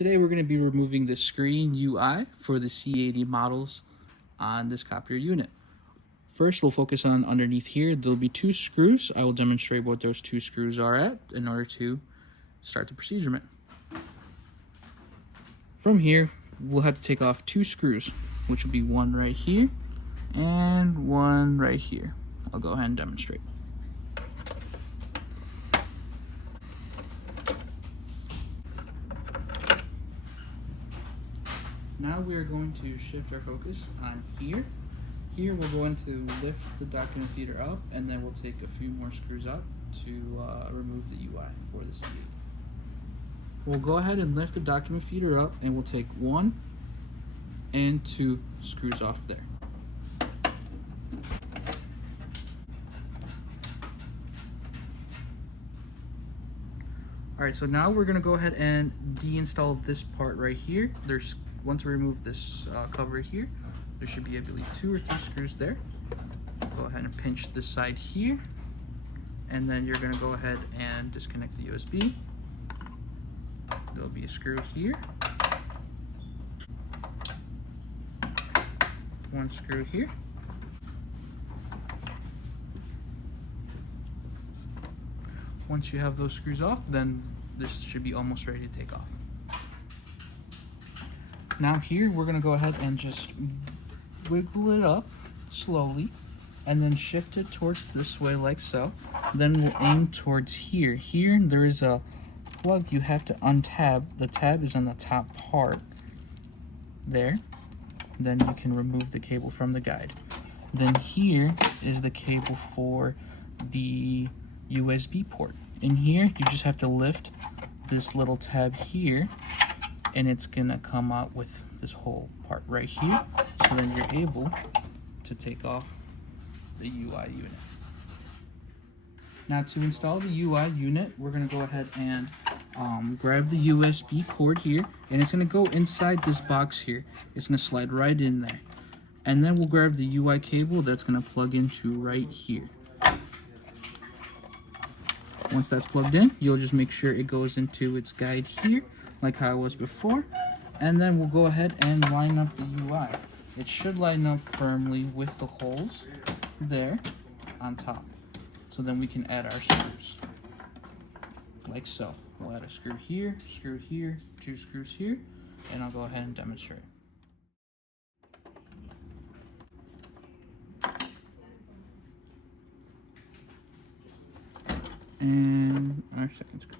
Today we're going to be removing the screen UI for the C80 models on this copier unit. First, we'll focus on underneath here. There'll be two screws. I will demonstrate what those two screws are at in order to start the procedure. From here, we'll have to take off two screws, which will be one right here and one right here. I'll go ahead and demonstrate. Now we are going to shift our focus on here. Here we're going to lift the document feeder up, and then we'll take a few more screws up to remove the UI for the C80. We'll go ahead and lift the document feeder up, and we'll take one and two screws off there. Alright, so now we're going to go ahead and deinstall this part right here. Once we remove this cover here, there should be, I believe, 2 or 3 screws there. Go ahead and pinch this side here, and then you're going to go ahead and disconnect the USB. There'll be a screw here, one screw here, once you have those screws off, then this should be almost ready to take off. Now here, we're gonna go ahead and just wiggle it up slowly and then shift it towards this way like so. Then we'll aim towards here. Here, there is a plug you have to untab. The tab is on the top part there. Then you can remove the cable from the guide. Then here is the cable for the USB port. In here, you just have to lift this little tab here, and it's gonna come out with this whole part right here. So then you're able to take off the UI unit. Now to install the UI unit, we're gonna go ahead and grab the USB cord here, and it's gonna go inside this box here. It's gonna slide right in there. And then we'll grab the UI cable that's gonna plug into right here. Once that's plugged in, you'll just make sure it goes into its guide here, like how it was before, and then we'll go ahead and line up the UI. It should line up firmly with the holes there on top. So then we can add our screws, like so. We'll add a screw here, 2 screws here, and I'll go ahead and demonstrate. And our second screw.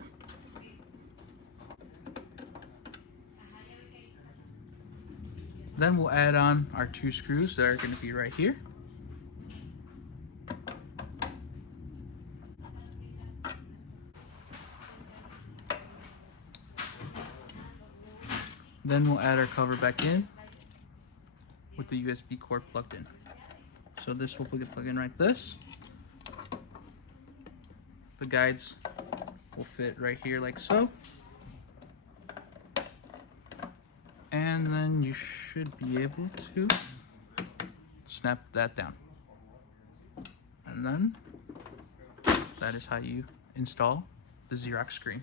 Then we'll add on our 2 screws that are going to be right here. Then we'll add our cover back in with the USB cord plugged in. So this will plug in like this. The guides will fit right here like so. And then you should be able to snap that down. And then that is how you install the Xerox screen.